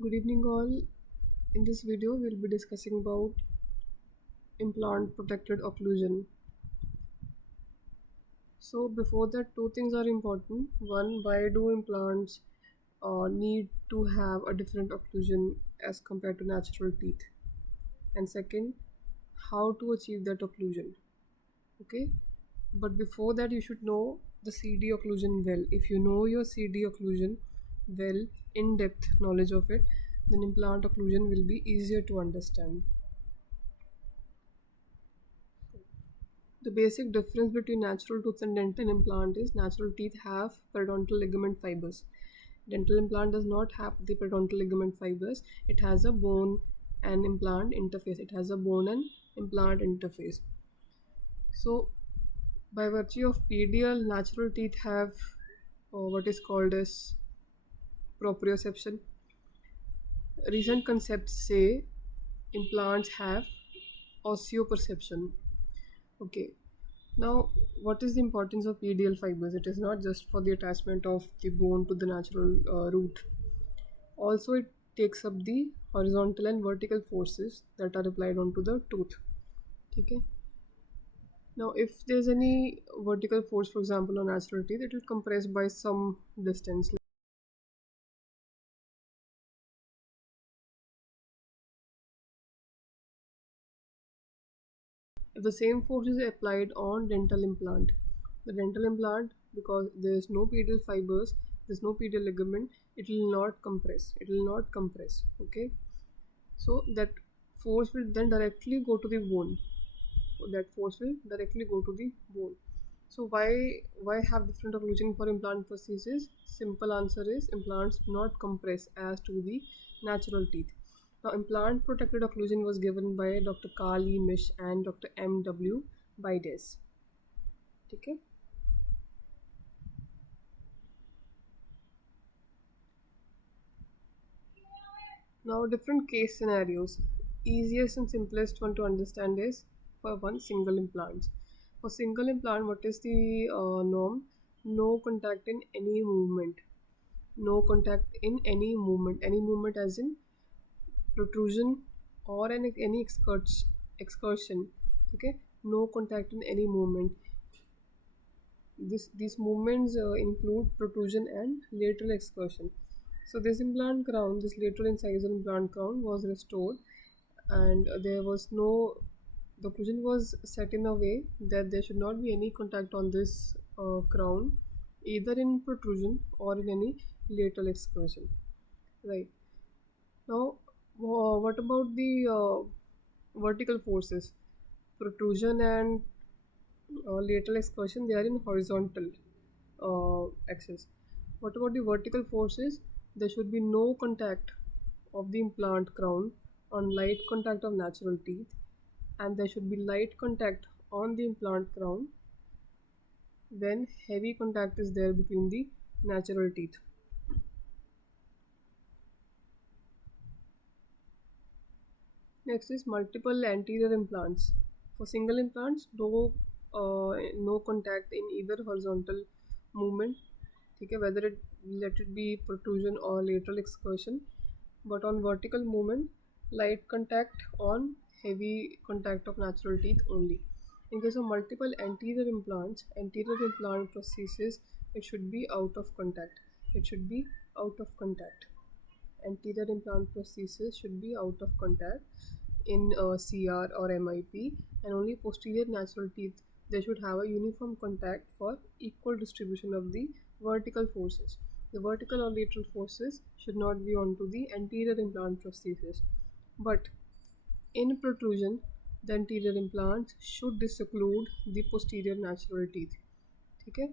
Good evening all. In this video we'll be discussing about implant protected occlusion. So before that, two things are important. One, why do implants need to have a different occlusion as compared to natural teeth? And second, how to achieve that occlusion. Okay, but before that you should know the CD occlusion well. If you know your CD occlusion well, in-depth knowledge of it, then implant occlusion will be easier to understand. The basic difference between natural tooth and dental implant is natural teeth have periodontal ligament fibers. Dental implant does not have the periodontal ligament fibers. It has a bone and implant interface. So by virtue of PDL, natural teeth have what is called as proprioception. Recent concepts say implants have osseoperception. Okay, now, what is the importance of PDL fibers? It is not just for the attachment of the bone to the natural root. Also, it takes up the horizontal and vertical forces that are applied onto the tooth. Okay. Now, if there's any vertical force, for example, on natural teeth, it will compress by some distance. If the same force is applied on dental implant, the dental implant, because there's no PDL fibers, there's no PDL ligament, it will not compress. Okay, so that force will then directly go to the bone. So why have different occlusion for implant prosthesis? Simple answer is implants do not compress as to the natural teeth. Now, implant protected occlusion was given by Dr. Carl E. Misch and Dr. M.W. Bides. Okay. Now, different case scenarios. Easiest and simplest one to understand is for one, single implants. For single implant, what is the norm? No contact in any movement. No contact in any movement. Any movement as in protrusion or any excursion. Okay. No contact in any movement. These movements include protrusion and lateral excursion. So this lateral incisal implant crown was restored, and the occlusion was set in a way that there should not be any contact on this crown, either in protrusion or in any lateral excursion. Right. Now, what about the vertical forces? Protrusion and lateral excursion, they are in horizontal axis. What about the vertical forces? There should be no contact of the implant crown on light contact of natural teeth, and there should be light contact on the implant crown when heavy contact is there between the natural teeth. Next is multiple anterior implants. For single implants, no contact in either horizontal movement, okay, whether let it be protrusion or lateral excursion, but on vertical movement, light contact on heavy contact of natural teeth only. In case of multiple anterior implant prosthesis, it should be out of contact. Anterior implant prosthesis should be out of contact in CR or MIP, and only posterior natural teeth, they should have a uniform contact for equal distribution of the vertical forces. The vertical or lateral forces should not be onto the anterior implant prosthesis. But in protrusion, the anterior implants should disocclude the posterior natural teeth. Okay?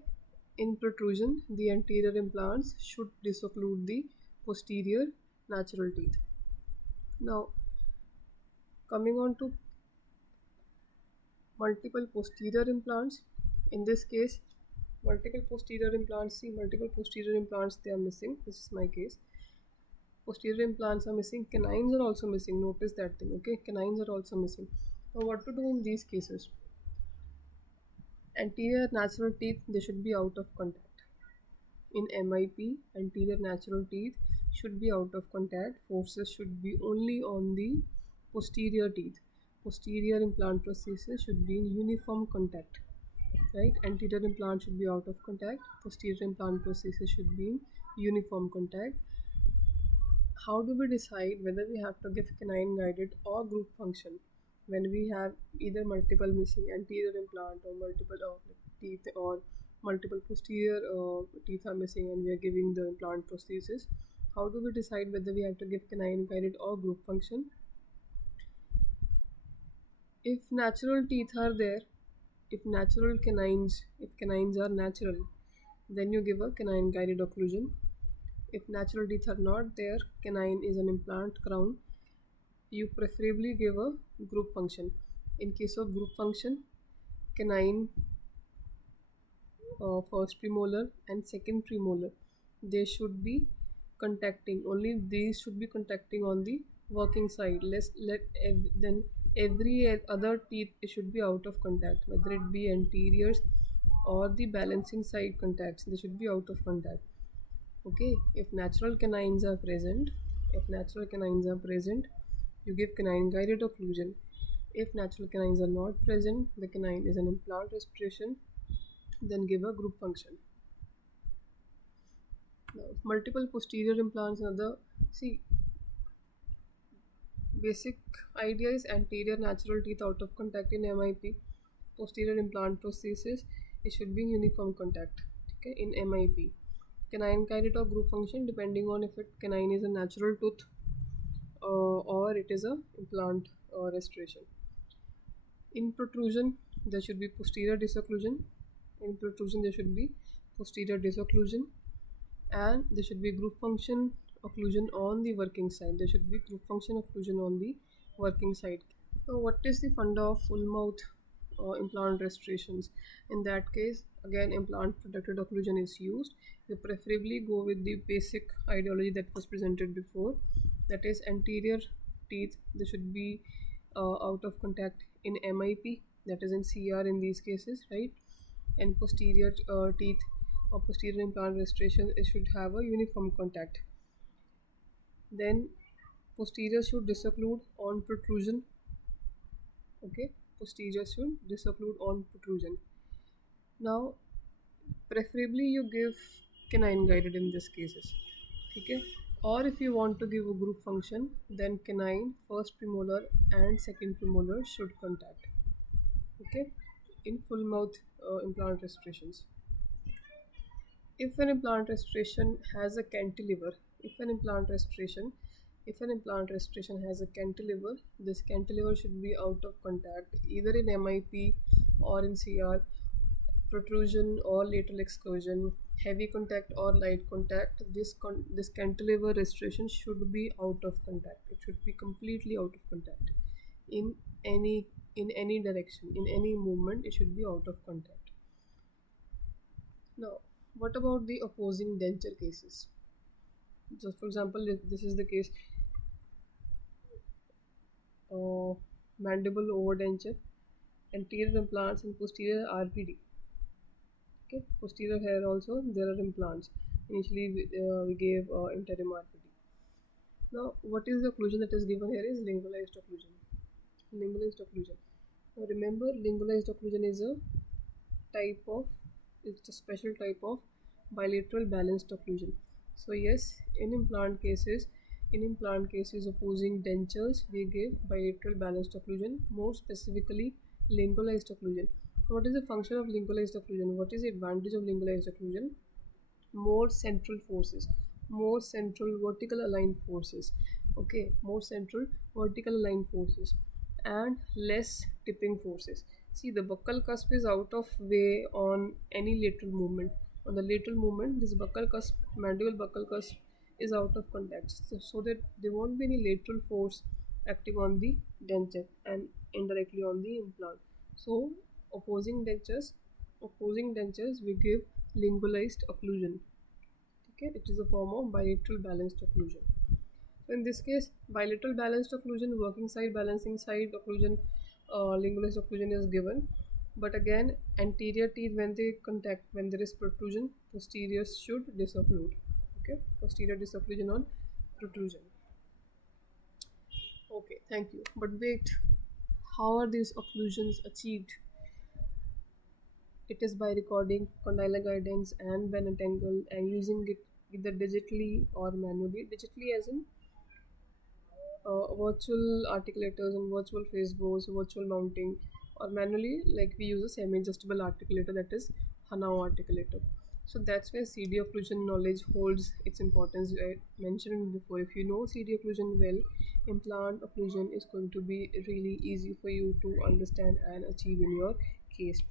In protrusion, the anterior implants should disocclude the posterior natural teeth. Now, coming on to multiple posterior implants. In this case, multiple posterior implants, they are missing. This is my case. Posterior implants are missing, canines are also missing. Notice that thing, okay? Canines are also missing. Now, what to do in these cases? Anterior natural teeth, they should be out of contact. In MIP, anterior natural teeth should be out of contact. Forces should be only on the posterior teeth. Posterior implant prosthesis should be in uniform contact, right? Anterior implant should be out of contact. Posterior implant prosthesis should be in uniform contact. How do we decide whether we have to give canine guided or group function when we have either multiple missing anterior implant or multiple teeth, or multiple posterior teeth are missing and we are giving the implant prosthesis? How do we decide whether we have to give canine guided or group function? If natural teeth are there, if canines are natural, then you give a canine guided occlusion. If natural teeth are not there, canine is an implant crown, you preferably give a group function. In case of group function, canine first premolar and second premolar, they should be contacting, only these should be contacting on the working side. Then every other teeth should be out of contact, whether it be anteriors or the balancing side contacts, they should be out of contact. Okay, if natural canines are present, you give canine guided occlusion. If natural canines are not present, the canine is an implant restoration, then give a group function. Now, multiple posterior implants, another, see, basic idea is anterior natural teeth out of contact in MIP. Posterior implant prosthesis, it should be in uniform contact, okay, in MIP. Canine guided or group function depending on if canine is a natural tooth or it is a implant restoration. In protrusion, there should be posterior disocclusion. In protrusion, there should be posterior disocclusion, and there should be group function occlusion on the working side. There should be group function occlusion on the working side. So, what is the funda of full mouth implant restorations? In that case, again, implant protected occlusion is used. You preferably go with the basic ideology that was presented before, that is anterior teeth, they should be out of contact in MIP, that is in CR in these cases, right? And posterior teeth or posterior implant restoration, it should have a uniform contact. Then posterior should disocclude on protrusion. Okay, posterior should disocclude on protrusion. Now, preferably you give canine guided in these cases. Okay, or if you want to give a group function, then canine first premolar and second premolar should contact. Okay, in full mouth implant restorations. If an implant restoration has a cantilever, if an implant restoration has a cantilever, this cantilever should be out of contact either in MIP or in CR. Protrusion or lateral excursion, heavy contact or light contact, this cantilever restoration should be out of contact. It should be completely out of contact. In any direction, in any movement, it should be out of contact. Now, what about the opposing denture cases? Just for example, this is the case, mandible overdenture, anterior implants and posterior RPD. Okay, posterior hair also there are implants. Initially we gave interim RPD. Now, what is the occlusion that is given here is lingualized occlusion. Now, remember, lingualized occlusion is it's a special type of bilateral balanced occlusion. So yes, in implant cases opposing dentures, we give bilateral balanced occlusion, more specifically lingualized occlusion. What is the function of lingualized occlusion? What is the advantage of lingualized occlusion? More central forces, more central vertical aligned forces. Okay, more central vertical aligned forces and less tipping forces. See, the buccal cusp is out of way on any lateral movement. On the lateral movement, this buccal cusp, mandible buccal cusp, is out of contact, so that there won't be any lateral force acting on the denture and indirectly on the implant. So opposing dentures, we give lingualized occlusion. Okay, it is a form of bilateral balanced occlusion. So in this case, bilateral balanced occlusion, working side, balancing side occlusion, lingualized occlusion is given. But again, anterior teeth, when they contact, when there is protrusion, posterior should disocclude. Okay, posterior disocclusion on protrusion. Okay, thank you. But wait, how are these occlusions achieved? It is by recording condylar guidance and Bennett angle and using it either digitally or manually. Digitally, as in virtual articulators and virtual phase bows, virtual mounting, or manually, like we use a semi-adjustable articulator, that is Hanau articulator. So that's where CD occlusion knowledge holds its importance. I mentioned before, if you know CD occlusion well, implant occlusion is going to be really easy for you to understand and achieve in your case.